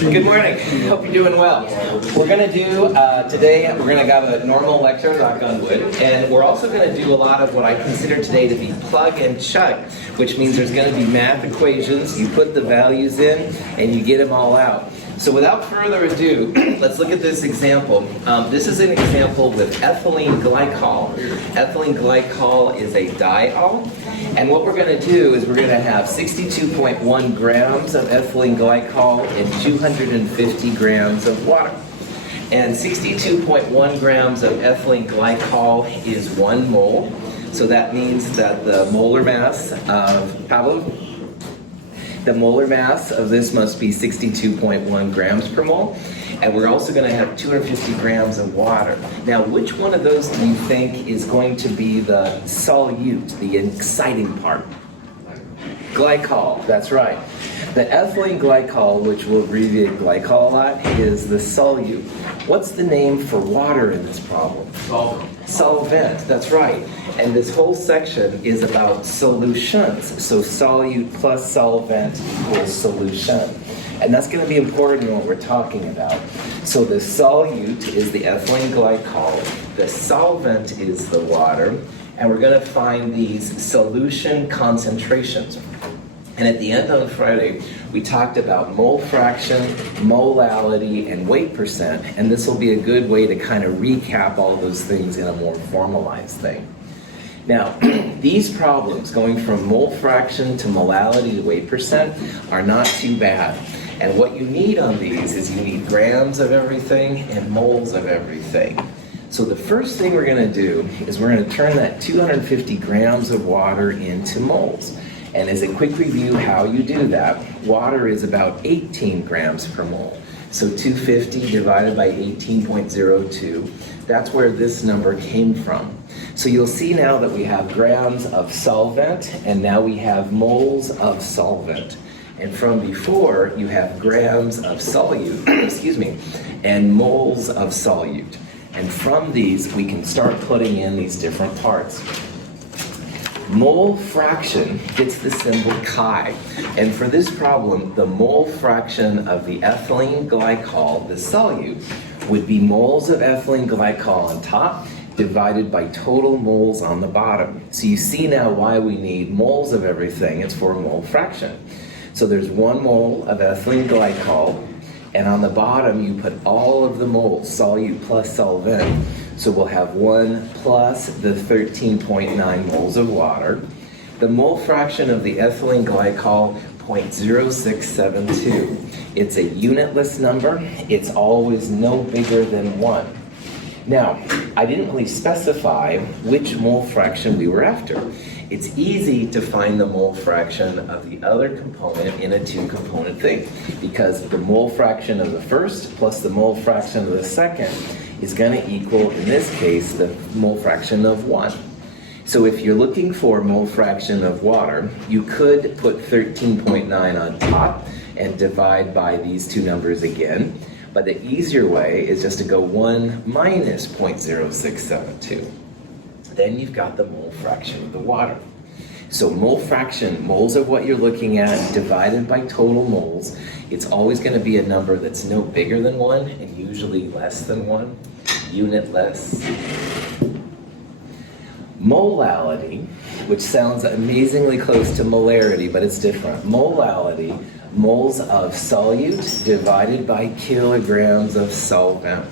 Good morning. Hope you're doing well. We're going to do, today, we're going to have a normal lecture, knock on wood, and we're also going to do a lot of what I consider today to be plug and chug, which means there's going to be math equations, you put the values in, and you get them all out. So without further ado, let's look at this example. This is an example with ethylene glycol. Ethylene glycol is a diol, and what we're going to do is we're going to have 62.1 grams of ethylene glycol and 250 grams of water. And 62.1 grams of ethylene glycol is 1 mole, so that means that the molar mass of the molar mass of this must be 62.1 grams per mole. And we're also going to have 250 grams of water. Now, which one of those do you think is going to be the solute, the exciting part? Glycol, that's right. The ethylene glycol, which we'll abbreviate glycol a lot, is the solute. What's the name for water in this problem? Solvent. Solvent, that's right. And this whole section is about solutions. So solute plus solvent equals solution. And that's going to be important in what we're talking about. So the solute is the ethylene glycol, the solvent is the water, and we're going to find these solution concentrations. And at the end on Friday, we talked about mole fraction, molality, and weight percent, and this will be a good way to kind of recap all those things in a more formalized thing. Now, these problems going from mole fraction to molality to weight percent are not too bad. And what you need on these is you need grams of everything and moles of everything. So the first thing we're going to do is we're going to turn that 250 grams of water into moles. And as a quick review how you do that, water is about 18 grams per mole. So 250 divided by 18.02, that's where this number came from. So you'll see now that we have grams of solvent, and now we have moles of solvent. And from before, you have grams of solute, excuse me, and moles of solute. And from these, we can start putting in these different parts. Mole fraction gets the symbol chi. And for this problem, the mole fraction of the ethylene glycol, the solute, would be moles of ethylene glycol on top divided by total moles on the bottom. So you see now why we need moles of everything. It's for mole fraction. So there's 1 mole of ethylene glycol, and on the bottom you put all of the moles, solute plus solvent. So we'll have 1 plus the 13.9 moles of water. The mole fraction of the ethylene glycol, 0.0672. It's a unitless number. It's always no bigger than 1. Now, I didn't really specify which mole fraction we were after. It's easy to find the mole fraction of the other component in a 2-component thing, because the mole fraction of the first plus the mole fraction of the second is going to equal, in this case, the mole fraction of 1. So if you're looking for mole fraction of water, you could put 13.9 on top and divide by these two numbers again. But the easier way is just to go 1 minus 0.0672. Then you've got the mole fraction of the water. So mole fraction, moles of what you're looking at, divided by total moles, it's always going to be a number that's no bigger than 1 and usually less than 1, unitless. Molality, which sounds amazingly close to molarity, but it's different. Molality, moles of solute divided by kilograms of solvent.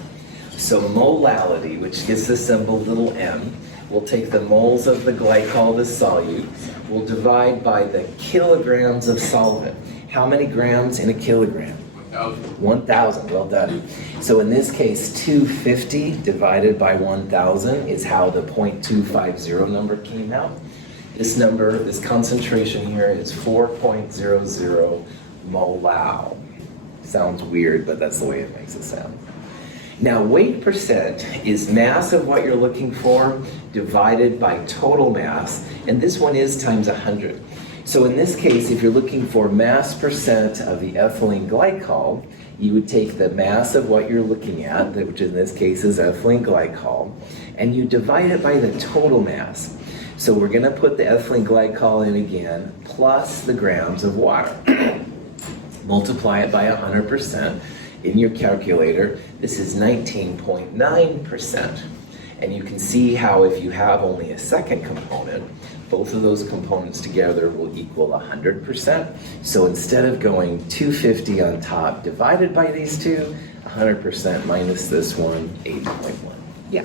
So molality, which gets the symbol little m, we'll take the moles of the glycol, the solute, we'll divide by the kilograms of solvent. How many grams in a kilogram? 1,000. 1,000, well done. So in this case, 250 divided by 1,000 is how the 0.250 number came out. This number, this concentration here is 4.00 molal. Sounds weird, but that's the way it makes it sound. Now, weight percent is mass of what you're looking for divided by total mass, and this one is times 100. So in this case, if you're looking for mass percent of the ethylene glycol, you would take the mass of what you're looking at, which in this case is ethylene glycol, and you divide it by the total mass. So we're going to put the ethylene glycol in again, plus the grams of water. multiply it by 100% in your calculator. This is 19.9%. And you can see how if you have only a second component, both of those components together will equal 100%. So instead of going 250 on top divided by these two, 100% minus this one, 80.1. Yeah.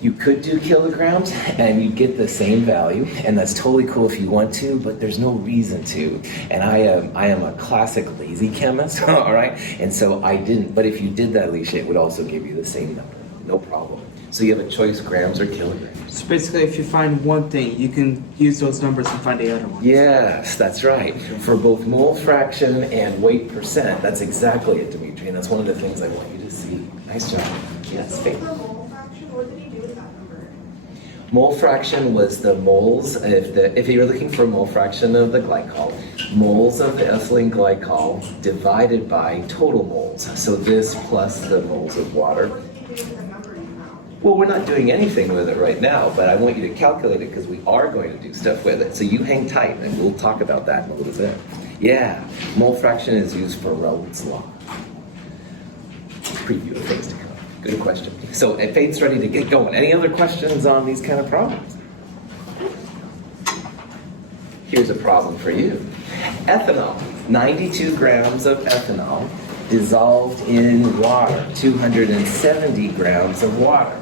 You could do kilograms and you get the same value, and that's totally cool if you want to, but there's no reason to. And I am a classic lazy chemist, all right? And so I didn't, but if you did that, Alicia, it would also give you the same number, no problem. So you have a choice, grams or kilograms. So basically, if you find one thing, you can use those numbers and find the other one. Yes, that's right. For both mole fraction and weight percent, that's exactly it, Dimitri, and that's one of the things I want you to see. Nice job. Yes, Faith. What did he do with that number? Mole fraction was the moles, if you're looking for mole fraction of the glycol, moles of the ethylene glycol divided by total moles. So this plus the moles of water. What did he do with the number you found? Well, we're not doing anything with it right now, but I want you to calculate it because we are going to do stuff with it. So you hang tight and we'll talk about that in a little bit. Yeah, mole fraction is used for Raoult's law. Preview of things to come. Good question. So, Faith's ready to get going. Any other questions on these kind of problems? Here's a problem for you. Ethanol. 92 grams of ethanol dissolved in water. 270 grams of water.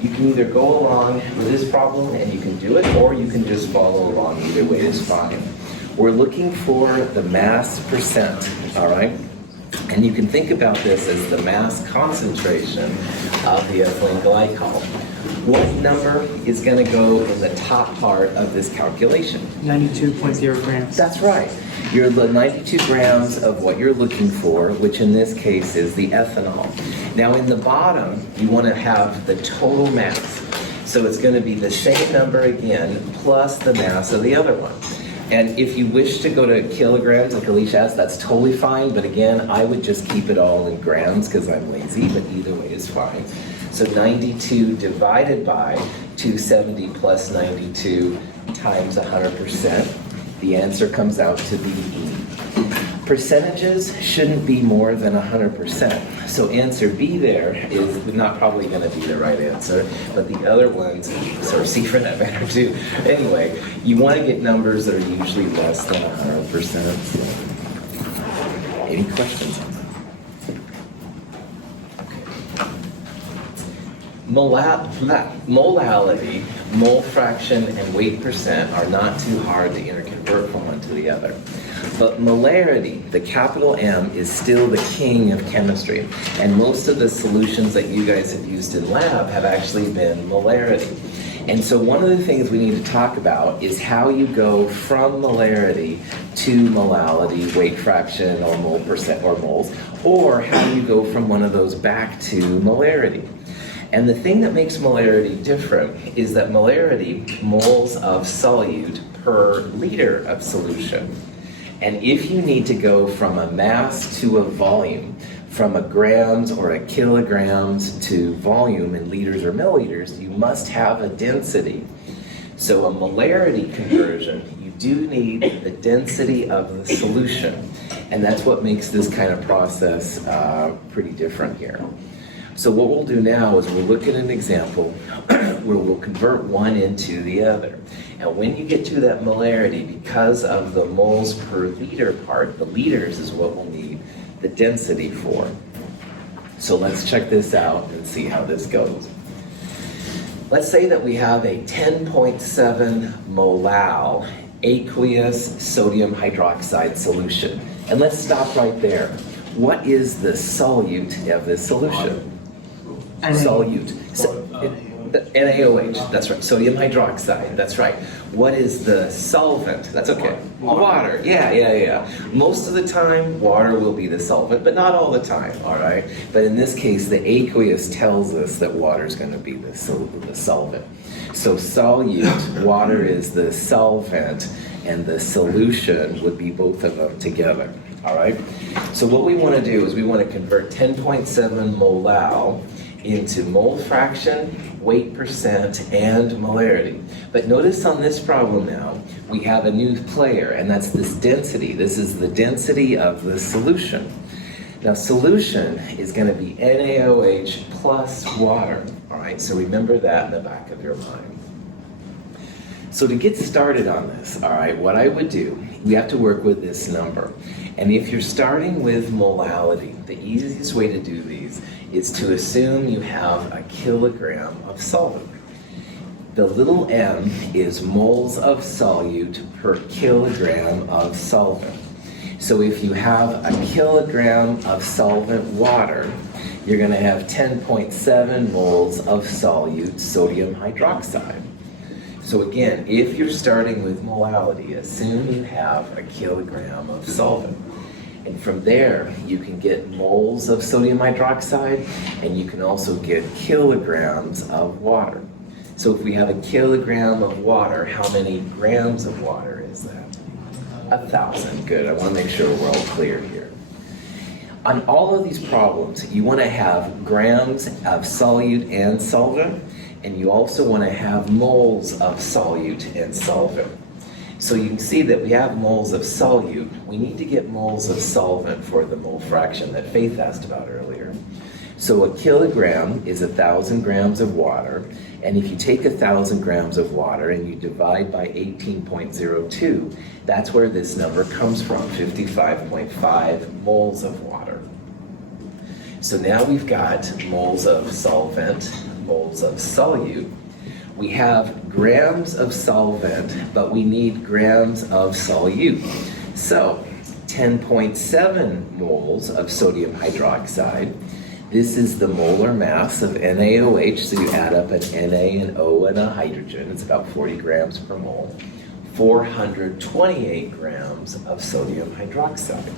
You can either go along with this problem and you can do it, or you can just follow along. Either way is fine. We're looking for the mass percent, all right? And you can think about this as the mass concentration of the ethylene glycol. What number is going to go in the top part of this calculation? 92.0 grams. That's right. You're the 92 grams of what you're looking for, which in this case is the ethanol. Now in the bottom, you want to have the total mass. So it's going to be the same number again, plus the mass of the other one. And if you wish to go to kilograms, like Alicia asked, that's totally fine. But again, I would just keep it all in grams because I'm lazy, but either way is fine. So 92 divided by 270 plus 92 times 100%. The answer comes out to be E. Percentages shouldn't be more than 100%. So answer B there is not probably going to be the right answer, but the other ones, or C for that matter too. Anyway, you want to get numbers that are usually less than 100%. Any questions on that? Molality, mole fraction, and weight percent are not too hard to interconvert from one to the other. But molarity, the capital M, is still the king of chemistry. And most of the solutions that you guys have used in lab have actually been molarity. And so one of the things we need to talk about is how you go from molarity to molality, weight fraction, or mole percent, or moles, or how you go from one of those back to molarity. And the thing that makes molarity different is that molarity, moles of solute per liter of solution. And if you need to go from a mass to a volume, from a grams or a kilograms to volume in liters or milliliters, you must have a density. So a molarity conversion, you do need the density of the solution. And that's what makes this kind of process pretty different here. So what we'll do now is we'll look at an example where we'll convert one into the other. And when you get to that molarity, because of the moles per liter part, the liters is what we'll need the density for. So let's check this out and see how this goes. Let's say that we have a 10.7 molal aqueous sodium hydroxide solution. And let's stop right there. What is the solute of this solution? Solute. NaOH, that's right. Sodium hydroxide, that's right. What is the solvent? That's okay. Water. Yeah. Most of the time, water will be the solvent, but not all the time, all right? But in this case, the aqueous tells us that water is going to be the solvent. So solute, water is the solvent, and the solution would be both of them together, all right? So what we want to do is we want to convert 10.7 molal into mole fraction, weight percent, and molarity. But notice on this problem now, we have a new player, and that's this density. This is the density of the solution. Now, solution is going to be NaOH plus water. All right, so remember that in the back of your mind. So to get started on this, all right, what I would do, we have to work with this number. And if you're starting with molality, the easiest way to do these is to assume you have a kilogram of solvent. The little m is moles of solute per kilogram of solvent. So if you have a kilogram of solvent water, you're going to have 10.7 moles of solute sodium hydroxide. So again, if you're starting with molality, assume you have a kilogram of solvent. And from there, you can get moles of sodium hydroxide, and you can also get kilograms of water. So if we have a kilogram of water, how many grams of water is that? 1,000. Good. I want to make sure we're all clear here. On all of these problems, you want to have grams of solute and solvent, and you also want to have moles of solute and solvent. So you can see that we have moles of solute. We need to get moles of solvent for the mole fraction that Faith asked about earlier. So a kilogram is 1,000 grams of water, and if you take 1,000 grams of water and you divide by 18.02, that's where this number comes from, 55.5 moles of water. So now we've got moles of solvent, moles of solute. We have grams of solvent, but we need grams of solute. So 10.7 moles of sodium hydroxide. This is the molar mass of NaOH, so you add up an Na, an O, and a hydrogen. It's about 40 grams per mole. 428 grams of sodium hydroxide.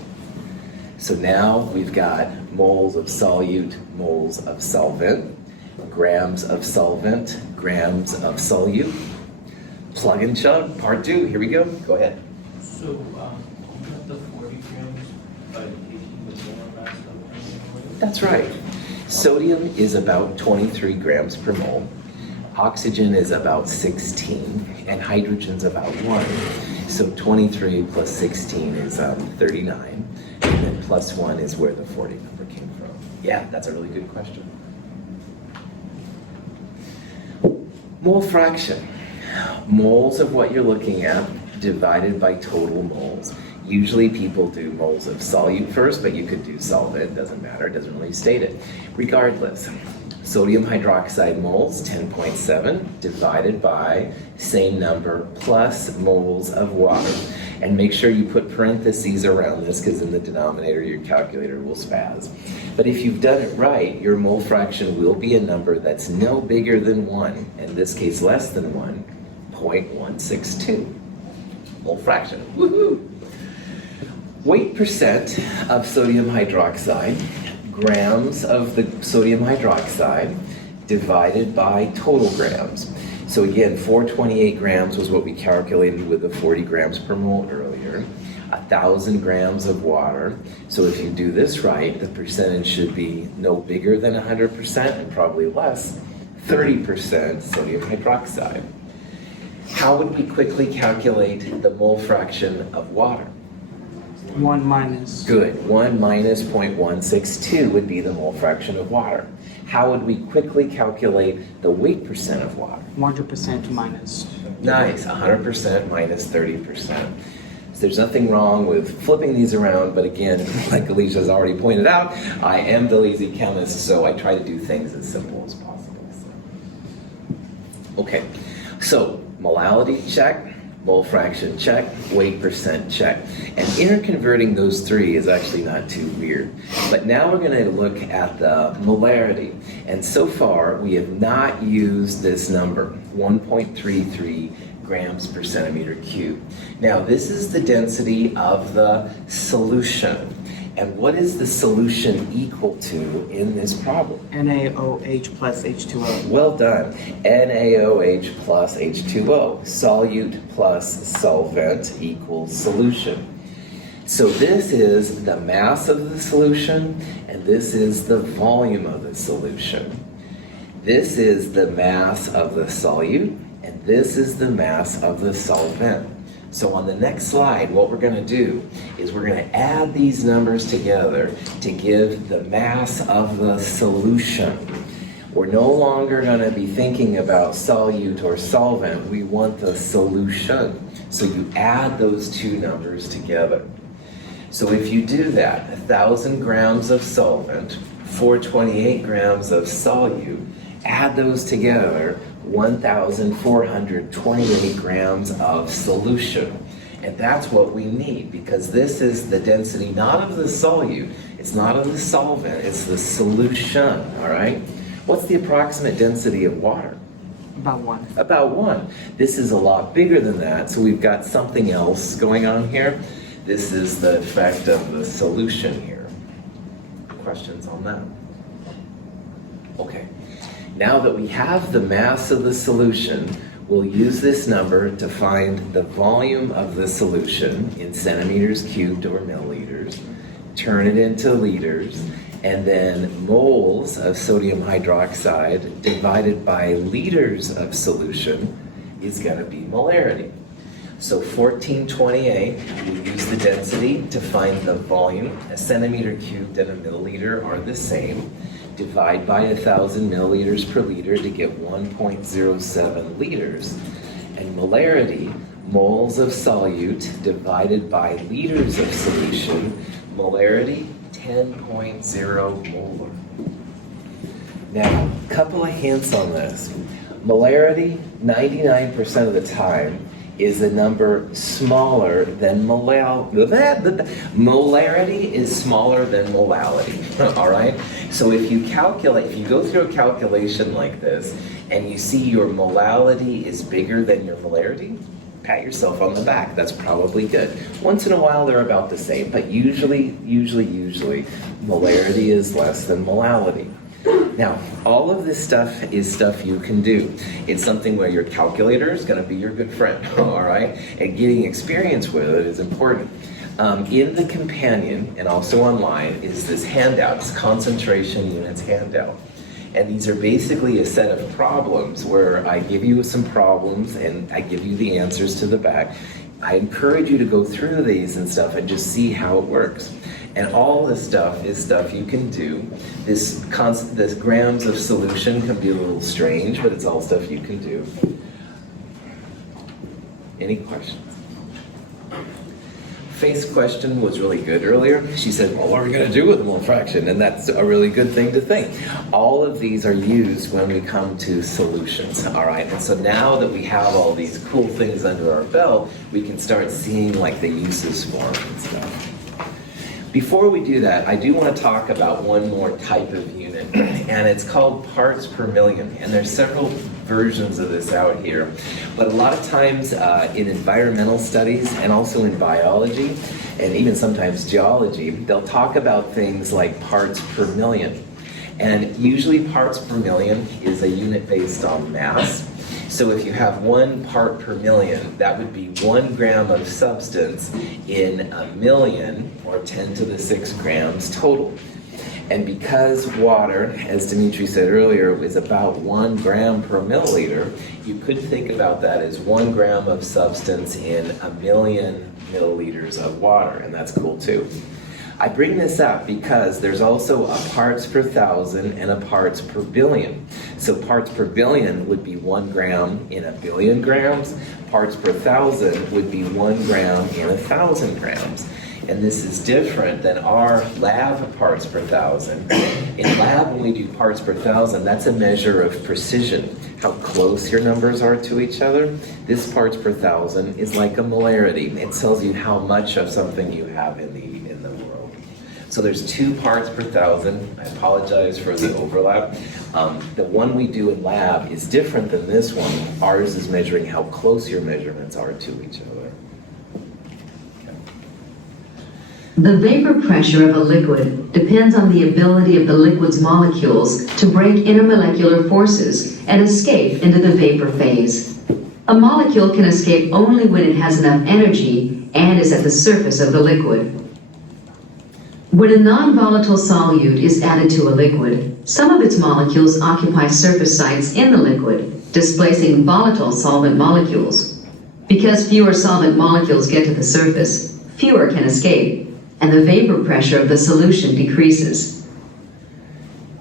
So now we've got moles of solute, moles of solvent, grams of solvent, grams of solute. Plug and chug, part 2, here we go. Go ahead. So, you have the 40 grams by taking the molar mass of NaOH? That's right. Sodium is about 23 grams per mole. Oxygen is about 16, and hydrogen's about 1. So 23 plus 16 is 39, and then plus 1 is where the 40 number came from. Yeah, that's a really good question. Mole fraction. Moles of what you're looking at divided by total moles. Usually people do moles of solute first, but you could do solvent, doesn't matter, it doesn't really state it. Regardless, sodium hydroxide moles, 10.7, divided by same number plus moles of water. And make sure you put parentheses around this, because in the denominator your calculator will spaz. But if you've done it right, your mole fraction will be a number that's no bigger than 1, in this case less than 1, 0.162. Mole fraction, woohoo! Weight percent of sodium hydroxide, grams of the sodium hydroxide divided by total grams. So again, 428 grams was what we calculated with the 40 grams per mole earlier. 1,000 grams of water. So if you do this right, the percentage should be no bigger than 100% and probably less, 30% sodium hydroxide. How would we quickly calculate the mole fraction of water? 1 minus. Good. 1 minus 0.162 would be the mole fraction of water. How would we quickly calculate the weight percent of water? 100% minus. Nice. 100% minus 30%. So there's nothing wrong with flipping these around, but again, like Alicia's already pointed out, I am the lazy chemist, so I try to do things as simple as possible. Okay, so molality, check. Mole fraction, check. Weight percent, check. And interconverting those three is actually not too weird. But now we're going to look at the molarity. And so far, we have not used this number, 1.33 grams per centimeter cubed. Now, this is the density of the solution. And what is the solution equal to in this problem? NaOH plus H2O. Well done. NaOH plus H2O. Solute plus solvent equals solution. So this is the mass of the solution, and this is the volume of the solution. This is the mass of the solute, and this is the mass of the solvent. So on the next slide, what we're going to do is we're going to add these numbers together to give the mass of the solution. We're no longer going to be thinking about solute or solvent. We want the solution. So you add those two numbers together. So if you do that, 1,000 grams of solvent, 428 grams of solute, add those together, 1,428 grams of solution. And that's what we need, because this is the density not of the solute, it's not of the solvent, it's the solution, all right? What's the approximate density of water? About 1. About 1. This is a lot bigger than that, so we've got something else going on here. This is the effect of the solution here. Questions on that? Okay. Now that we have the mass of the solution, we'll use this number to find the volume of the solution in centimeters cubed or milliliters, turn it into liters, and then moles of sodium hydroxide divided by liters of solution is going to be molarity. So 1428, we use the density to find the volume. A centimeter cubed and a milliliter are the same. Divide by 1,000 milliliters per liter to get 1.07 liters. And molarity, moles of solute divided by liters of solution, molarity 10.0 molar. Now, a couple of hints on this. Molarity, 99% of the time, is a number smaller than molarity is smaller than molality, all right? So if you calculate, if you go through a calculation like this, and you see your molality is bigger than your molarity, pat yourself on the back. That's probably good. Once in a while, they're about the same, but usually, molarity is less than molality. Now, all of this stuff is stuff you can do. It's something where your calculator is going to be your good friend, all right? And getting experience with it is important. In the companion, and also online, is this handout, this concentration units handout. And these are basically a set of problems where I give you some problems and I give you the answers to the back. I encourage you to go through these and stuff and just see how it works. And all this stuff is stuff you can do. This grams of solution can be a little strange, but it's all stuff you can do. Any questions? Faith's question was really good earlier. She said, well, what are we going to do with the mole fraction? And that's a really good thing to think. All of these are used when we come to solutions, all right? And so now that we have all these cool things under our belt, we can start seeing like the uses for them and stuff. Before we do that, I do want to talk about one more type of unit, and it's called parts per million. And there's several versions of this out here. But a lot of times in environmental studies and also in biology, and even sometimes geology, they'll talk about things like parts per million. And usually parts per million is a unit based on mass. So if you have 1 part per million, that would be 1 gram of substance in a million, or 10 to the 6 grams total. And because water, as Dimitri said earlier, is about 1 gram per milliliter, you could think about that as 1 gram of substance in a million milliliters of water, and that's cool too. I bring this up because there's also a parts per thousand and a parts per billion. So parts per billion would be 1 gram in a billion grams. Parts per thousand would be 1 gram in 1,000 grams. And this is different than our lab parts per thousand. In lab, when we do parts per thousand, that's a measure of precision, how close your numbers are to each other. This parts per thousand is like a molarity. It tells you how much of something you have in the world. So there's 2 parts per thousand. I apologize for the overlap. The one we do in lab is different than this one. Ours is measuring how close your measurements are to each other. The vapor pressure of a liquid depends on the ability of the liquid's molecules to break intermolecular forces and escape into the vapor phase. A molecule can escape only when it has enough energy and is at the surface of the liquid. When a non-volatile solute is added to a liquid, some of its molecules occupy surface sites in the liquid, displacing volatile solvent molecules. Because fewer solvent molecules get to the surface, fewer can escape, and the vapor pressure of the solution decreases.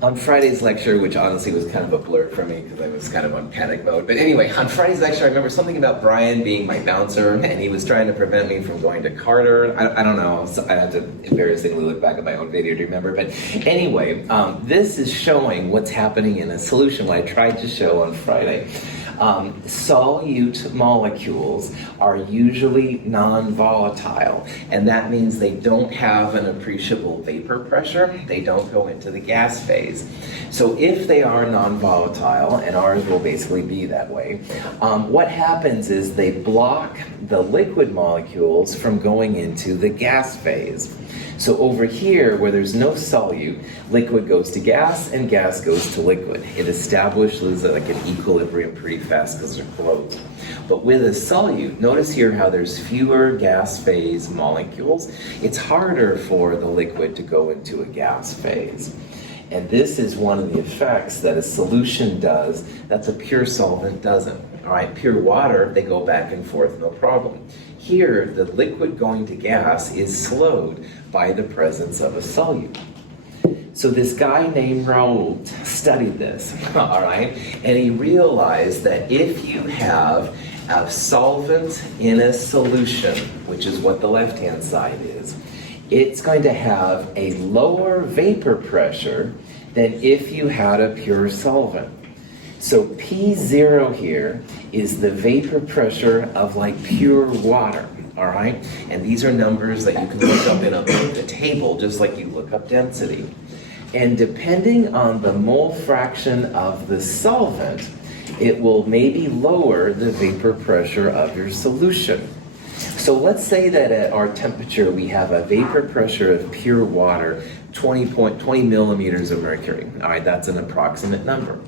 On Friday's lecture, which honestly was kind of a blur for me because I was kind of on panic mode, but anyway, on Friday's lecture I remember something about Brian being my bouncer and he was trying to prevent me from going to Carter. I don't know, so I had to embarrassingly look back at my own video to remember, but anyway, this is showing what's happening in a solution, what I tried to show on Friday. Solute molecules are usually non-volatile, and that means they don't have an appreciable vapor pressure. They don't go into the gas phase. So if they are non-volatile, and ours will basically be that way, what happens is they block the liquid molecules from going into the gas phase. So over here, where there's no solute, liquid goes to gas and gas goes to liquid. It establishes like an equilibrium pretty fast because they're close. But with a solute, notice here how there's fewer gas phase molecules. It's harder for the liquid to go into a gas phase. And this is one of the effects that a solution does that's a pure solvent doesn't. All right, pure water, they go back and forth, no problem. Here, the liquid going to gas is slowed by the presence of a solute. So this guy named Raoult studied this, all right, and he realized that if you have a solvent in a solution, which is what the left-hand side is, it's going to have a lower vapor pressure than if you had a pure solvent. So P0 here is the vapor pressure of like pure water, all right? And these are numbers that you can look up in a table just like you look up density. And depending on the mole fraction of the solvent, it will maybe lower the vapor pressure of your solution. So let's say that at our temperature we have a vapor pressure of pure water, 20 millimeters of mercury. All right, that's an approximate number.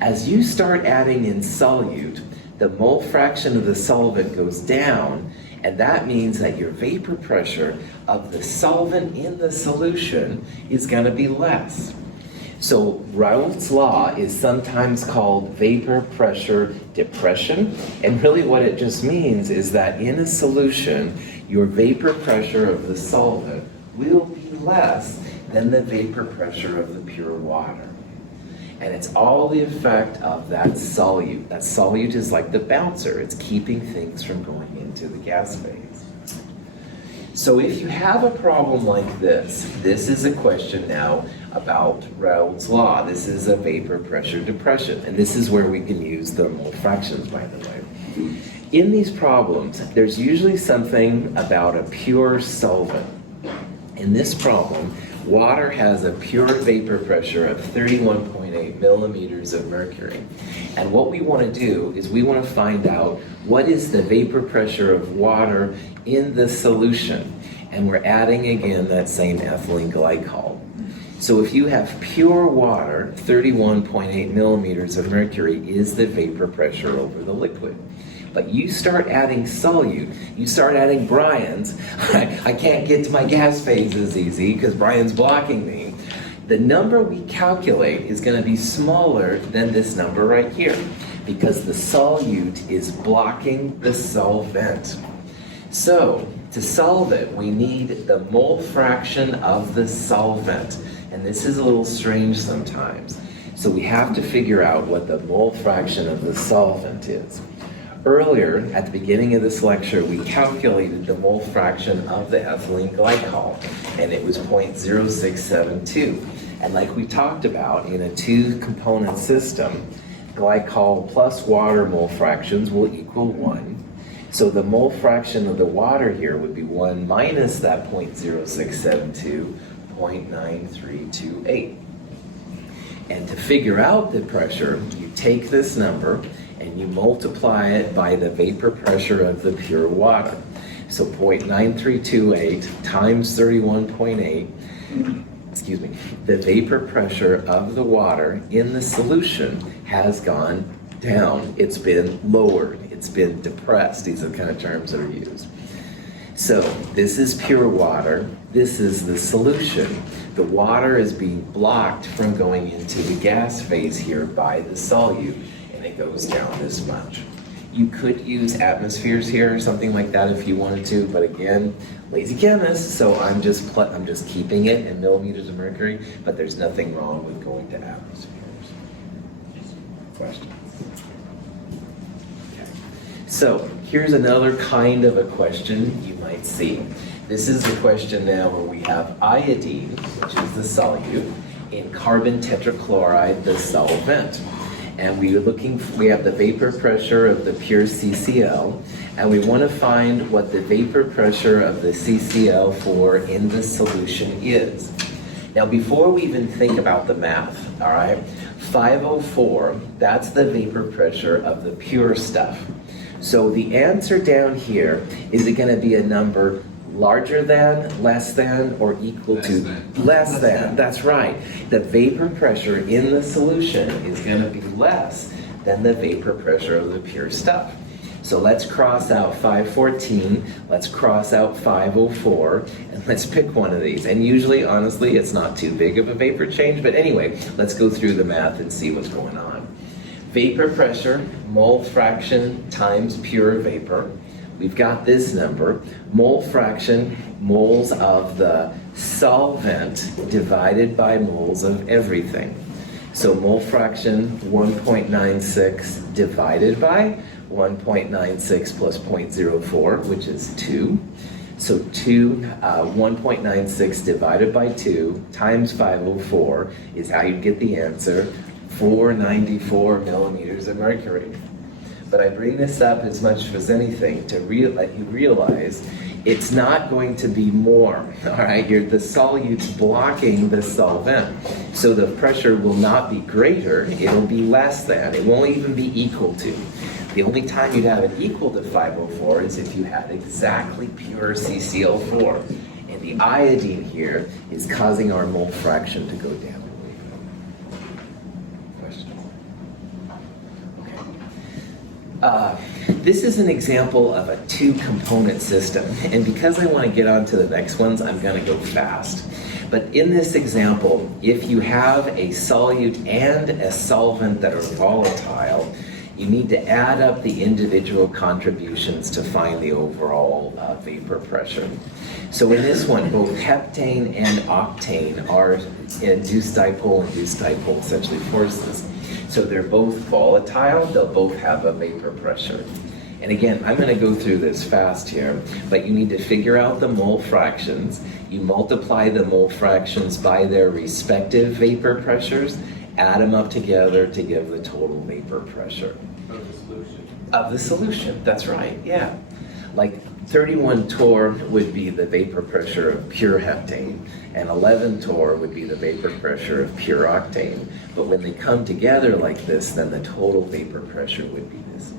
As you start adding in solute, the mole fraction of the solvent goes down, and that means that your vapor pressure of the solvent in the solution is going to be less. So Raoult's law is sometimes called vapor pressure depression, and really what it just means is that in a solution, your vapor pressure of the solvent will be less than the vapor pressure of the pure water. And it's all the effect of that solute. That solute is like the bouncer. It's keeping things from going into the gas phase. So if you have a problem like this is a question now about Raoult's law. This is a vapor pressure depression. And this is where we can use the mole fractions, by the way. In these problems, there's usually something about a pure solvent. In this problem, water has a pure vapor pressure of 31.8 millimeters of mercury. And what we want to do is we want to find out what is the vapor pressure of water in the solution. And we're adding again that same ethylene glycol. So if you have pure water, 31.8 millimeters of mercury is the vapor pressure over the liquid. But you start adding solute, you start adding Brian's. I can't get to my gas phases easy because Brian's blocking me. The number we calculate is going to be smaller than this number right here because the solute is blocking the solvent. So to solve it, we need the mole fraction of the solvent. And this is a little strange sometimes. So we have to figure out what the mole fraction of the solvent is. Earlier, at the beginning of this lecture, we calculated the mole fraction of the ethylene glycol, and it was 0.0672. And like we talked about, in a two-component system, glycol plus water mole fractions will equal 1. So the mole fraction of the water here would be 1 minus that 0.0672, 0.9328. And to figure out the pressure, you take this number and you multiply it by the vapor pressure of the pure water. So 0.9328 times 31.8, the vapor pressure of the water in the solution has gone down. It's been lowered. It's been depressed. These are the kind of terms that are used. So this is pure water. This is the solution. The water is being blocked from going into the gas phase here by the solute, and it goes down this much. You could use atmospheres here or something like that if you wanted to, but again, lazy chemist, so I'm just keeping it in millimeters of mercury, but there's nothing wrong with going to atmospheres. Questions? Okay. So here's another kind of a question you might see. This is the question now where we have iodine, which is the solute, in carbon tetrachloride, the solvent. And we have the vapor pressure of the pure CCl, and we want to find what the vapor pressure of the CCl4 in the solution is. Now, before we even think about the math, all right, 504, that's the vapor pressure of the pure stuff. So the answer down here, is it going to be a number larger than, less than, or equal to? Less than. That's right. The vapor pressure in the solution is going to be less than the vapor pressure of the pure stuff. So let's cross out 514, let's cross out 504, and let's pick one of these. And usually, honestly, it's not too big of a vapor change, but anyway, let's go through the math and see what's going on. Vapor pressure, mole fraction times pure vapor. We've got this number, mole fraction, moles of the solvent divided by moles of everything. So mole fraction 1.96 divided by 1.96 plus 0.04, which is 2. So 1.96 divided by 2 times 504 is how you get the answer, 494 millimeters of mercury. But I bring this up as much as anything to let you realize it's not going to be more, all right? The solute's blocking the solvent. So the pressure will not be greater, it'll be less than. It won't even be equal to. The only time you'd have it equal to 504 is if you had exactly pure CCl4. And the iodine here is causing our mole fraction to go down. This is an example of a two-component system, and because I want to get on to the next ones, I'm going to go fast. But in this example, if you have a solute and a solvent that are volatile, you need to add up the individual contributions to find the overall vapor pressure. So in this one, both heptane and octane are induced dipole essentially forces. So they're both volatile, they'll both have a vapor pressure. And again, I'm going to go through this fast here, but you need to figure out the mole fractions. You multiply the mole fractions by their respective vapor pressures, add them up together to give the total vapor pressure. Of the solution. Of the solution, that's right, yeah. Like 31 torr would be the vapor pressure of pure heptane, and 11 torr would be the vapor pressure of pure octane. But when they come together like this, then the total vapor pressure would be this.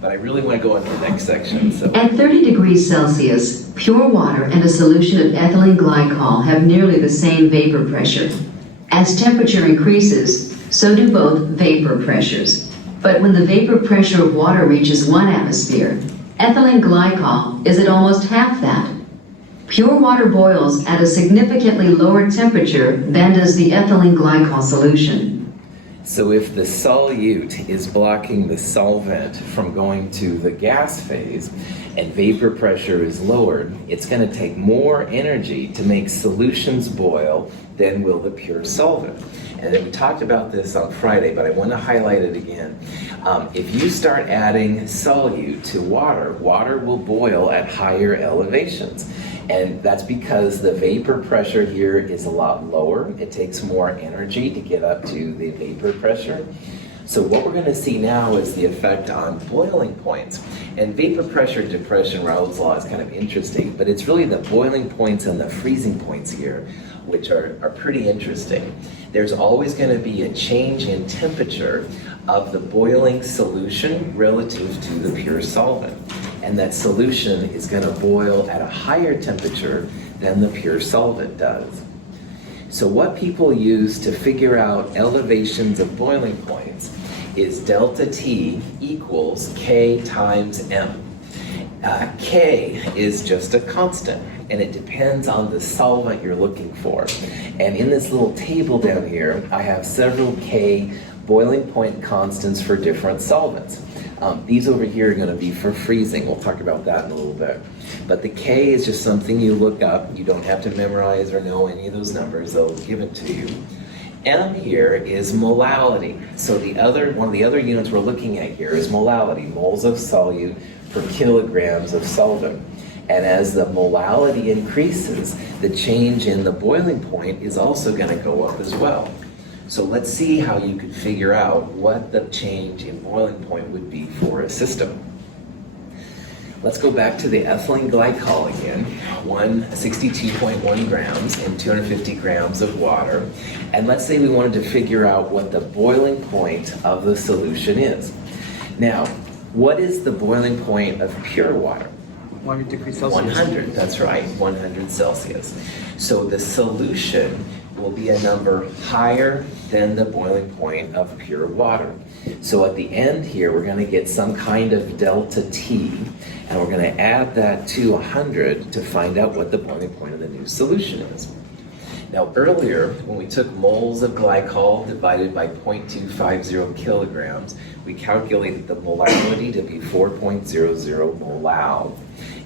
But I really want to go on to the next section. So At 30 degrees Celsius, pure water and a solution of ethylene glycol have nearly the same vapor pressure. As temperature increases, so do both vapor pressures. But when the vapor pressure of water reaches 1 atmosphere, ethylene glycol is at almost half that. Pure water boils at a significantly lower temperature than does the ethylene glycol solution. So if the solute is blocking the solvent from going to the gas phase and vapor pressure is lowered, it's going to take more energy to make solutions boil than will the pure solvent. And then we talked about this on Friday, but I want to highlight it again. If you start adding solute to water, water will boil at higher elevations. And that's because the vapor pressure here is a lot lower. It takes more energy to get up to the vapor pressure. So what we're going to see now is the effect on boiling points. And vapor pressure depression, Raoult's law, is kind of interesting, but it's really the boiling points and the freezing points here which are pretty interesting. There's always going to be a change in temperature of the boiling solution relative to the pure solvent. And that solution is going to boil at a higher temperature than the pure solvent does. So what people use to figure out elevations of boiling points is delta T equals K times M. K is just a constant, and it depends on the solvent you're looking for. And in this little table down here, I have several K boiling point constants for different solvents. These over here are going to be for freezing. We'll talk about that in a little bit. But the K is just something you look up. You don't have to memorize or know any of those numbers. They'll give it to you. M here is molality. So one of the other units we're looking at here is molality, moles of solute per kilograms of solvent. And as the molality increases, the change in the boiling point is also going to go up as well. So let's see how you could figure out what the change in boiling point would be for a system. Let's go back to the ethylene glycol again, 162.1 grams and 250 grams of water. And let's say we wanted to figure out what the boiling point of the solution is. Now, what is the boiling point of pure water? 100 degrees Celsius. 100, that's right, 100 Celsius. So the solution will be a number higher than the boiling point of pure water. So at the end here, we're going to get some kind of delta T, and we're going to add that to 100 to find out what the boiling point of the new solution is. Now earlier, when we took moles of glycol divided by 0.250 kilograms, we calculated the molality to be 4.00 molal.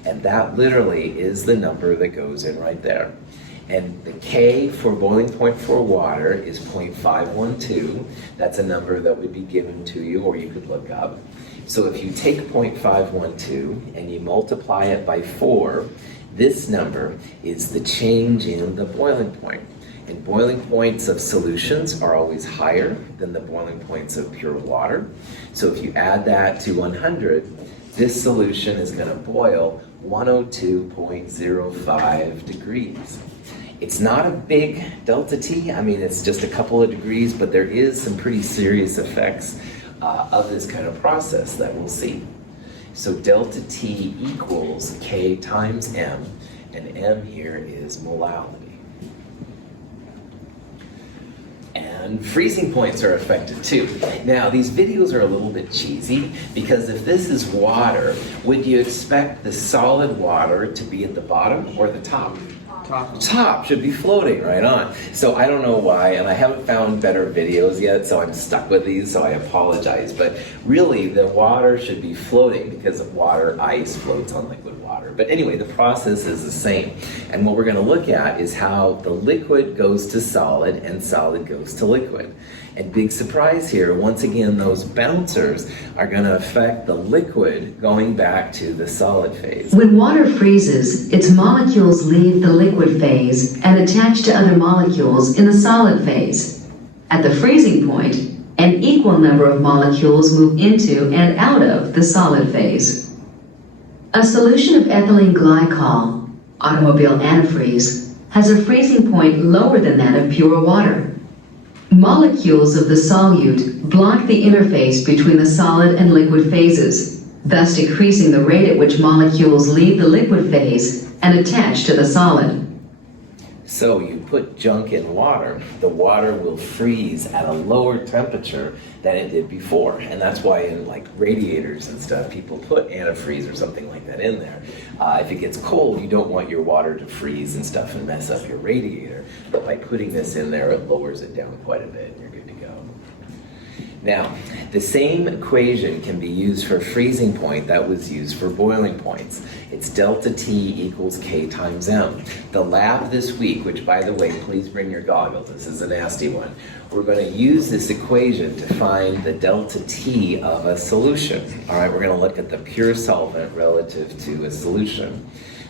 And that literally is the number that goes in right there. And the K for boiling point for water is 0.512. That's a number that would be given to you, or you could look up. So if you take 0.512 and you multiply it by 4, this number is the change in the boiling point. And boiling points of solutions are always higher than the boiling points of pure water. So if you add that to 100, this solution is going to boil 102.05 degrees. It's not a big delta T. I mean, it's just a couple of degrees, but there is some pretty serious effects of this kind of process that we'll see. So delta T equals K times M, and M here is molality. And freezing points are affected too. Now, these videos are a little bit cheesy because if this is water, would you expect the solid water to be at the bottom or the top? Top should be floating right on. So I don't know why, and I haven't found better videos yet, so I'm stuck with these, so I apologize. But really, the water should be floating because ice floats on liquid water. But anyway, the process is the same. And what we're going to look at is how the liquid goes to solid and solid goes to liquid. And big surprise here, once again, those bouncers are going to affect the liquid going back to the solid phase. When water freezes, its molecules leave the liquid phase and attach to other molecules in the solid phase. At the freezing point, an equal number of molecules move into and out of the solid phase. A solution of ethylene glycol, automobile antifreeze, has a freezing point lower than that of pure water. Molecules of the solute block the interface between the solid and liquid phases, thus decreasing the rate at which molecules leave the liquid phase and attach to the solid. So you put junk in water, the water will freeze at a lower temperature than it did before. And that's why in like radiators and stuff, people put antifreeze or something like that in there. If it gets cold, you don't want your water to freeze and stuff and mess up your radiator. But by putting this in there, it lowers it down quite a bit and you're good to go. Now, the same equation can be used for freezing point that was used for boiling points. It's delta T equals K times M. The lab this week, which by the way, please bring your goggles, this is a nasty one. We're going to use this equation to find the delta T of a solution. All right, we're going to look at the pure solvent relative to a solution.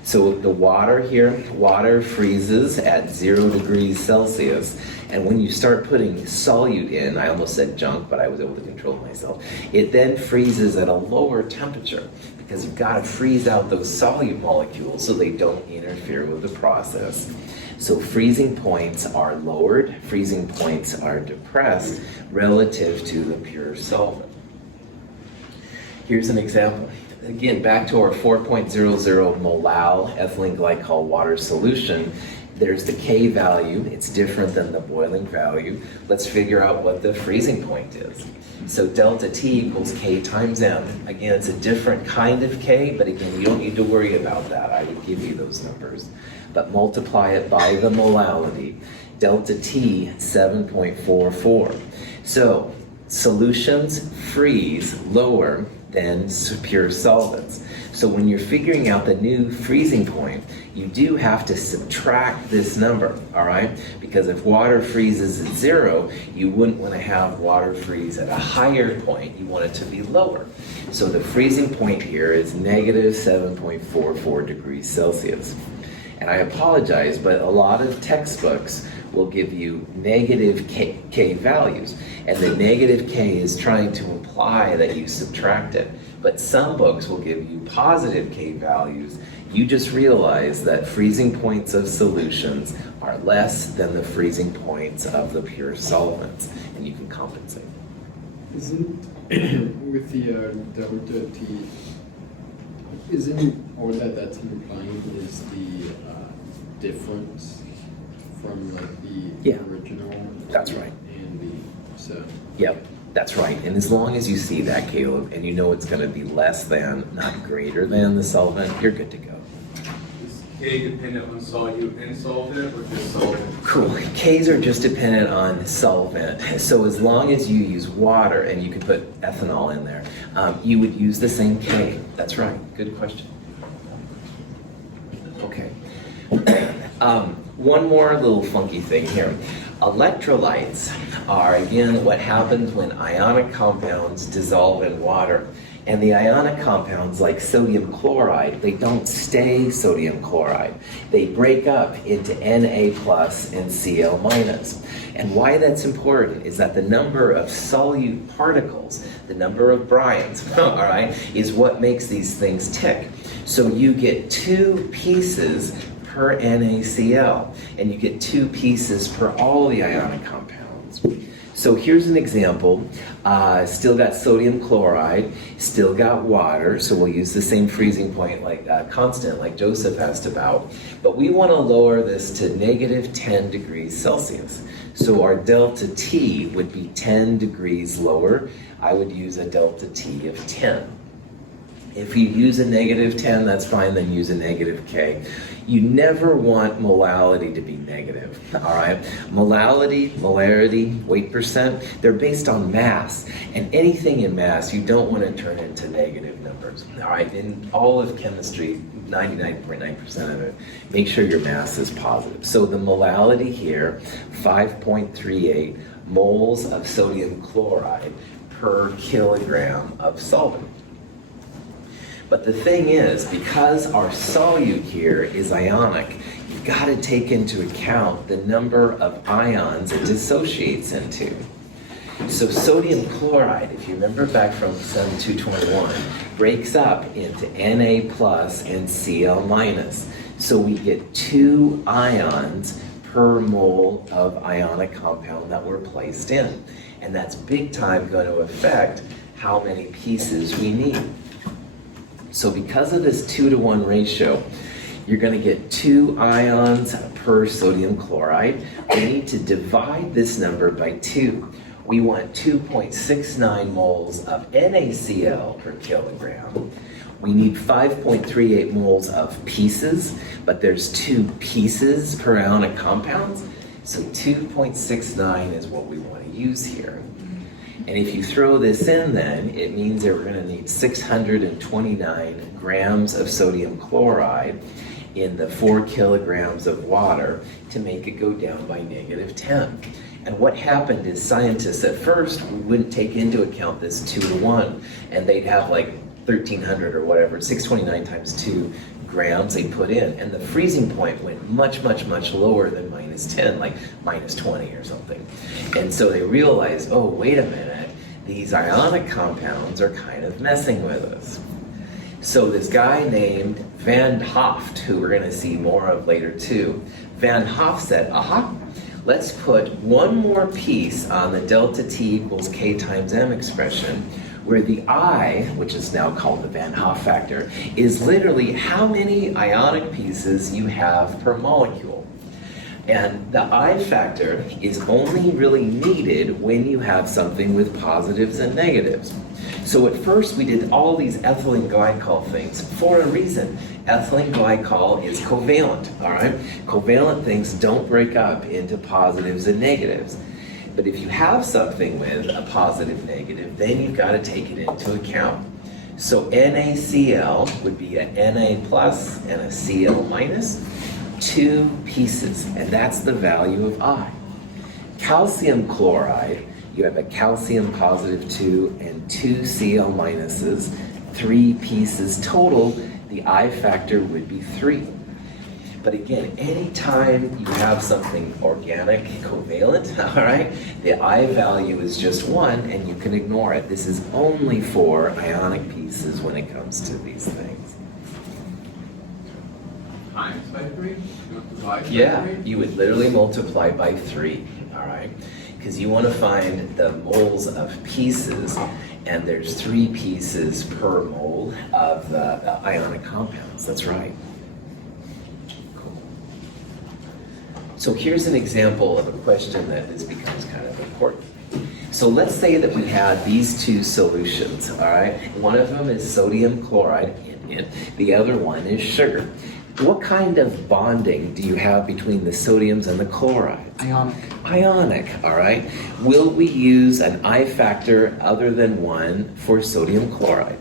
So the water here, water freezes at 0 degrees Celsius. And when you start putting solute in, I almost said junk, but I was able to control myself, it then freezes at a lower temperature because you've got to freeze out those solute molecules so they don't interfere with the process. So freezing points are lowered, freezing points are depressed relative to the pure solvent. Here's an example. again, back to our 4.00 molal ethylene glycol water solution, there's the K value. It's different than the boiling value. Let's figure out what the freezing point is. So delta T equals K times M. Again, it's a different kind of K, but again, you don't need to worry about that. I would give you those numbers. But multiply it by the molality. Delta T, 7.44. So solutions freeze lower than pure solvents. So when you're figuring out the new freezing point, you do have to subtract this number, all right? Because if water freezes at 0, you wouldn't want to have water freeze at a higher point. You want it to be lower. So the freezing point here is negative 7.44 degrees Celsius. And I apologize, but a lot of textbooks will give you negative K values. And the negative K is trying to imply that you subtract it. But some books will give you positive K values. You just realize that freezing points of solutions are less than the freezing points of the pure solvents, and you can compensate. Isn't with the delta T, isn't all that's implying is the difference from like the Yeah. original? That's right. And the so. Yep, that's right. And as long as you see that, Caleb, and you know it's going to be less than, not greater than the solvent, you're good to go. Is K dependent on solute and solvent or just solvent? Cool. Ks are just dependent on solvent. So as long as you use water, and you can put ethanol in there, you would use the same K. That's right. Good question. Okay. One more little funky thing here. Electrolytes are, again, what happens when ionic compounds dissolve in water. And the ionic compounds, like sodium chloride, they don't stay sodium chloride. They break up into Na plus and Cl minus. And why that's important is that the number of solute particles, the number of bryons, all right, is what makes these things tick. So you get 2 pieces per NaCl, and you get 2 pieces per all the ionic compounds. So here's an example. Still got sodium chloride, still got water, so we'll use the same freezing point like constant like Joseph asked about, but we want to lower this to negative 10 degrees Celsius. So our delta T would be 10 degrees lower. I would use a delta T of 10. If you use a negative 10, that's fine, then use a negative K. You never want molality to be negative, all right? Molarity, weight percent, they're based on mass. And anything in mass, you don't want to turn into negative numbers, all right? In all of chemistry, 99.9% of it, make sure your mass is positive. So the molality here, 5.38 moles of sodium chloride per kilogram of solvent. But the thing is, because our solute here is ionic, you've got to take into account the number of ions it dissociates into. So sodium chloride, if you remember back from 7221, breaks up into Na plus and Cl minus. So we get 2 ions per mole of ionic compound that we're placed in. And that's big time going to affect how many pieces we need. So because of this 2-to-1 ratio, you're going to get 2 ions per sodium chloride. We need to divide this number by 2. We want 2.69 moles of NaCl per kilogram. We need 5.38 moles of pieces, but there's 2 pieces per ionic compounds. So 2.69 is what we want to use here. And if you throw this in then, it means that we're going to need 629 grams of sodium chloride in the 4 kilograms of water to make it go down by negative 10. And what happened is scientists at first wouldn't take into account this 2-to-1, and they'd have like 1,300 or whatever, 629 times 2 grams they put in, and the freezing point went much, much, much lower than minus 10, like minus 20 or something. And so they realized, oh, wait a minute, these ionic compounds are kind of messing with us. So this guy named Van Hoft, who we're going to see more of later too, Van Hoft said, aha, let's put one more piece on the delta T equals K times M expression. where the I, which is now called the Van Hoff factor, is literally how many ionic pieces you have per molecule. And the I factor is only really needed when you have something with positives and negatives. So at first we did all these ethylene glycol things for a reason. Ethylene glycol is covalent, all right? Covalent things don't break up into positives and negatives. But if you have something with a positive negative, then you've got to take it into account. So NaCl would be a Na plus and a Cl minus, 2 pieces, and that's the value of I. Calcium chloride, you have a calcium positive 2 and 2 Cl minuses, 3 pieces total. The I factor would be 3. But again, anytime you have something organic, covalent, all right, the I value is just 1 and you can ignore it. This is only for ionic pieces when it comes to these things. Times by 3? You want to divide by Yeah, 3? you would literally multiply by 3, all right? Because you want to find the moles of pieces, and there's 3 pieces per mole of the ionic compounds. That's right. Cool. So here's an example of a question that this becomes kind of important. So let's say that we had these 2 solutions, all right? One of them is sodium chloride in it, the other one is sugar. What kind of bonding do you have between the sodiums and the chlorides? Ionic. Ionic, all right? Will we use an I factor other than 1 for sodium chloride?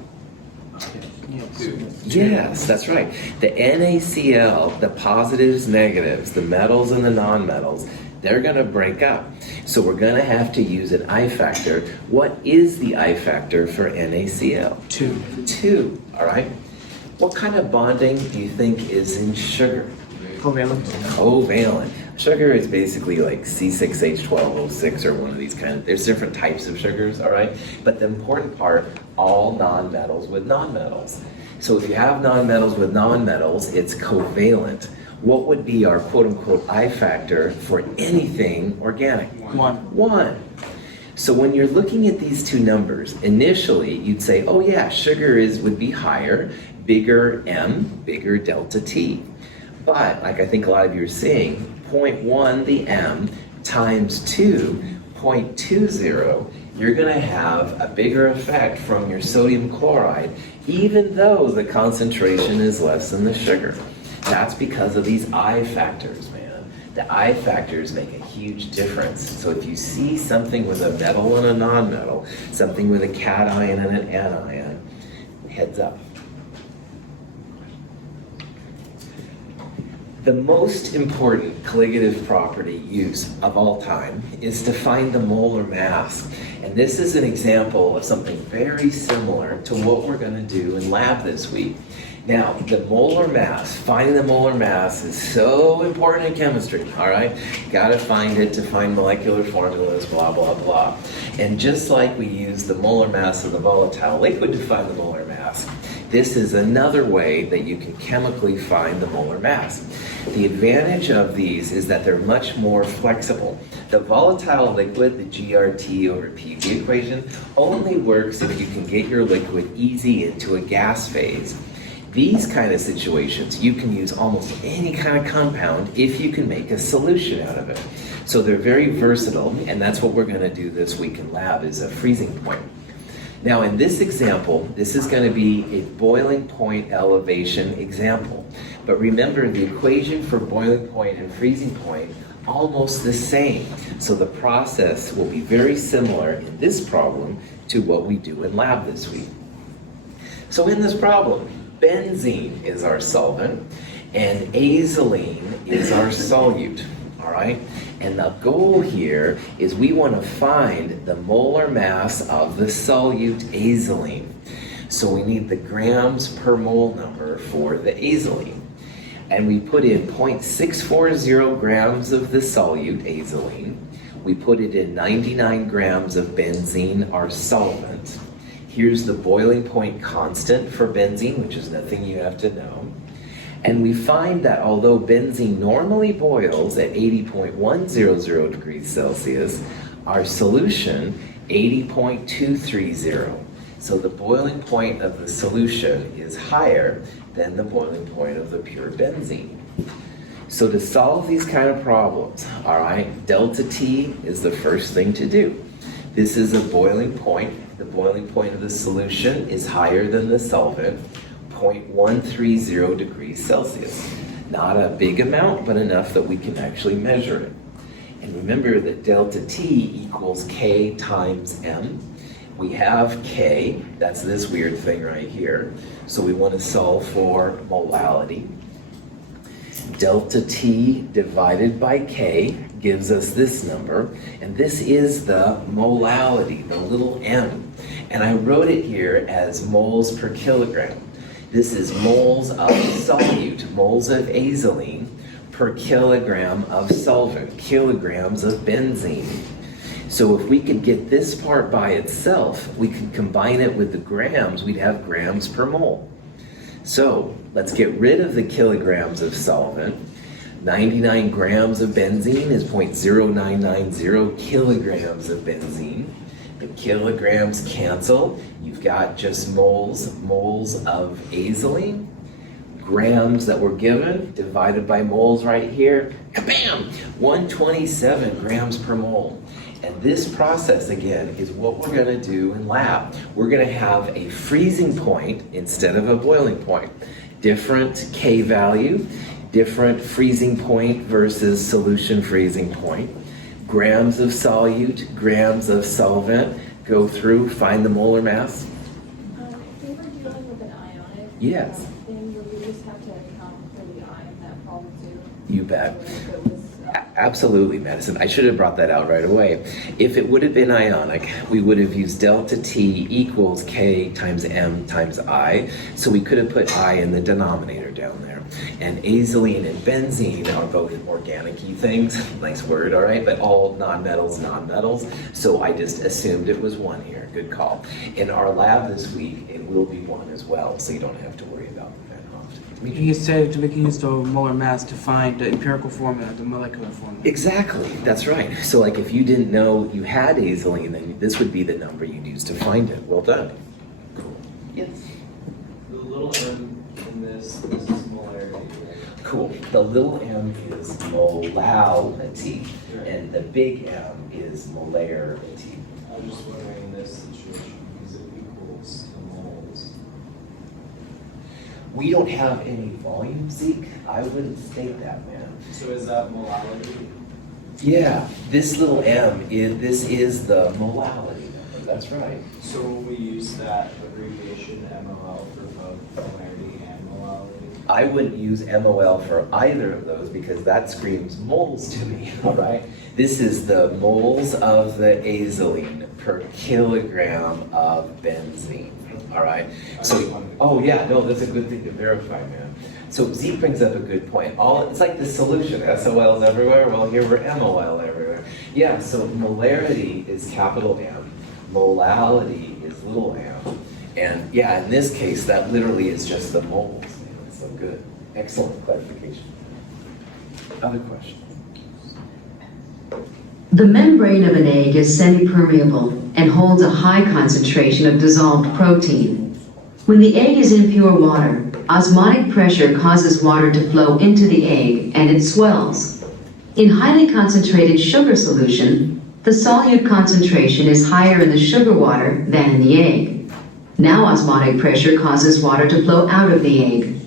Yes. 2. Yes, that's right. The NaCl, the positives, negatives, the metals and the nonmetals, they're going to break up. So we're going to have to use an I factor. What is the I factor for NaCl? 2. 2, all right? What kind of bonding do you think is in sugar? Covalent. Covalent. Sugar is basically like C6H12O6 or one of these kind of, there's different types of sugars, all right? But the important part, all nonmetals with nonmetals. So if you have nonmetals with nonmetals, it's covalent. What would be our quote-unquote I factor for anything organic? 1. 1. So when you're looking at these 2 numbers, initially you'd say, oh yeah, sugar would be higher, bigger M, bigger delta T. But like I think a lot of you are seeing, 0.1 the M times 2, 0.20, you're going to have a bigger effect from your sodium chloride, even though the concentration is less than the sugar. That's because of these I factors, man. The I factors make a huge difference. So if you see something with a metal and a non-metal, something with a cation and an anion, heads up. The most important colligative property use of all time is to find the molar mass. And this is an example of something very similar to what we're going to do in lab this week. Now, the molar mass, finding the molar mass is so important in chemistry, all right? Got to find it to find molecular formulas, blah, blah, blah. And just like we use the molar mass of the volatile liquid to find the molar mass, this is another way that you can chemically find the molar mass. The advantage of these is that they're much more flexible. The volatile liquid, the GRT over PV equation, only works if you can get your liquid easy into a gas phase. These kind of situations, you can use almost any kind of compound if you can make a solution out of it. So they're very versatile, and that's what we're going to do this week in lab, is a freezing point. Now in this example, this is going to be a boiling point elevation example. But remember, the equation for boiling point and freezing point, almost the same. So the process will be very similar in this problem to what we do in lab this week. So in this problem, benzene is our solvent, and azolene is our solute, all right? And the goal here is we want to find the molar mass of the solute azolene. So we need the grams per mole number for the azolene. And we put in 0.640 grams of the solute azolene. We put it in 99 grams of benzene, our solvent. Here's the boiling point constant for benzene, which is nothing you have to know. And we find that although benzene normally boils at 80.100 degrees Celsius, our solution 80.230. So the boiling point of the solution is higher than the boiling point of the pure benzene. So to solve these kind of problems, all right, delta T is the first thing to do. This is a boiling point. The boiling point of the solution is higher than the solvent, 0.130 degrees Celsius. Not a big amount, but enough that we can actually measure it. And remember that delta T equals K times M. We have K, that's this weird thing right here. So we want to solve for molality. Delta T divided by K gives us this number, and this is the molality, the little m. And I wrote it here as moles per kilogram. This is moles of solute, moles of azolene, per kilogram of solvent, kilograms of benzene. So if we could get this part by itself, we could combine it with the grams, we'd have grams per mole. So let's get rid of the kilograms of solvent. 99 grams of benzene is 0.0990 kilograms of benzene. The kilograms cancel. You've got just moles of azolene. Grams that were given divided by moles right here. Kabam! 127 grams per mole. And this process, again, is what we're going to do in lab. We're going to have a freezing point instead of a boiling point. Different K value, different freezing point versus solution freezing point. Grams of solute, grams of solvent. Go through, find the molar mass. If we were dealing with an ionic Yes. thing, would we just have to account for the ion that problem too? You bet. Or if it was, Absolutely, Madison. I should have brought that out right away. If it would have been ionic, we would have used delta T equals K times M times I, so we could have put I in the denominator down there. And azolene and benzene are both organic-y things, nice word, all right, but all nonmetals, so I just assumed it was one here. Good call. In our lab this week, it will be one as well, so you don't have to worry about the Van Hoff. We can use the molar mass to find the empirical formula, the molecular formula. Exactly, that's right. So like if you didn't know you had azolene, then this would be the number you'd use to find it. Well done. Cool. Yes. The little m in this is molarity, right? Cool. The little m is molality, and the big M is molarity. I was just wondering in this situation, is it equals to moles? We don't have any volume, Zeke. I wouldn't state that, man. So is that molality? Yeah, this little m is the molality number. That's right. So will we use that abbreviation MOL for both molarity and molality? I wouldn't use MOL for either of those because that screams moles to me, all right? This is the moles of the azolene per kilogram of benzene, all right? So, oh yeah, no, that's a good thing to verify, man. So Z brings up a good point. It's like the solution, SOL's everywhere, well here we're MOL everywhere. Yeah, so molarity is capital M, molality is little m, and yeah, in this case, that literally is just the moles. So good. Excellent clarification. Other question? The membrane of an egg is semi-permeable and holds a high concentration of dissolved protein. When the egg is in pure water, osmotic pressure causes water to flow into the egg and it swells. In highly concentrated sugar solution, the solute concentration is higher in the sugar water than in the egg. Now osmotic pressure causes water to flow out of the egg.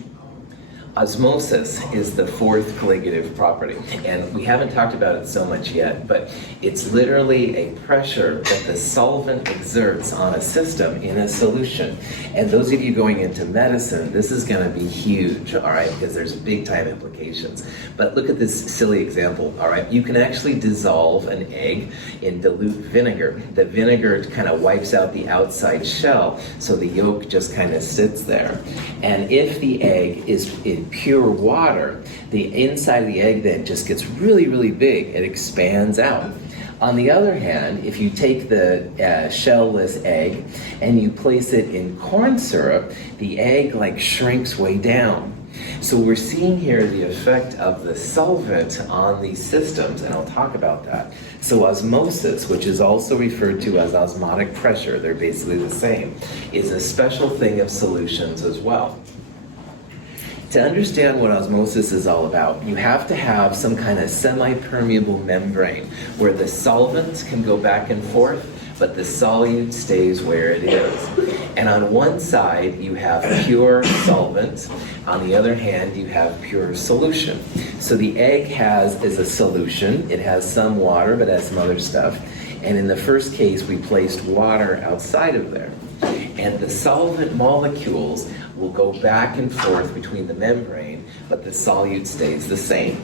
Osmosis is the fourth colligative property, and we haven't talked about it so much yet, but it's literally a pressure that the solvent exerts on a system in a solution. And those of you going into medicine, this is going to be huge, all right, because there's big time implications. But look at this silly example, all right? You can actually dissolve an egg in dilute vinegar. The vinegar kind of wipes out the outside shell, so the yolk just kind of sits there. And if the egg is in pure water, the inside of the egg then just gets really, really big. It expands out. On the other hand, if you take the shell-less egg and you place it in corn syrup, the egg like shrinks way down. So we're seeing here the effect of the solvent on these systems, and I'll talk about that. So osmosis, which is also referred to as osmotic pressure, they're basically the same, is a special thing of solutions as well. To understand what osmosis is all about, you have to have some kind of semi-permeable membrane where the solvents can go back and forth, but the solute stays where it is. And on one side, you have pure solvent. On the other hand, you have pure solution. So the egg is a solution. It has some water, but has some other stuff. And in the first case, we placed water outside of there. And the solvent molecules will go back and forth between the membrane, but the solute stays the same.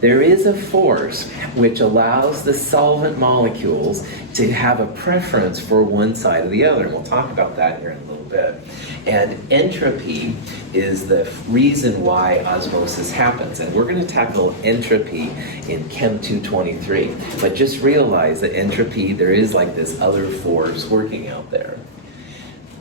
There is a force which allows the solvent molecules to have a preference for one side or the other, and we'll talk about that here in a little bit. And entropy is the reason why osmosis happens, and we're going to tackle entropy in Chem 223. But just realize that entropy, there is like this other force working out there.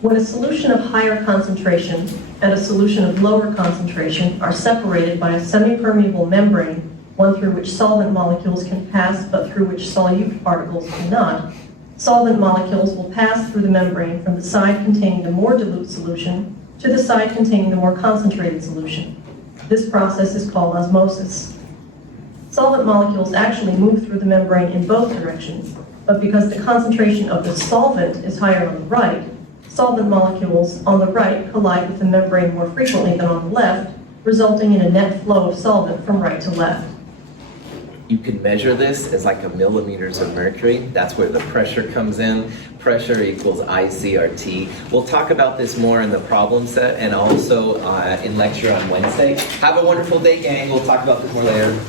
When a solution of higher concentration and a solution of lower concentration are separated by a semi-permeable membrane, one through which solvent molecules can pass but through which solute particles cannot, solvent molecules will pass through the membrane from the side containing the more dilute solution to the side containing the more concentrated solution. This process is called osmosis. Solvent molecules actually move through the membrane in both directions, but because the concentration of the solvent is higher on the right, solvent molecules on the right collide with the membrane more frequently than on the left, resulting in a net flow of solvent from right to left. You can measure this as like a millimeters of mercury. That's where the pressure comes in. Pressure equals ICRT. We'll talk about this more in the problem set and also in lecture on Wednesday. Have a wonderful day, gang. We'll talk about this more later.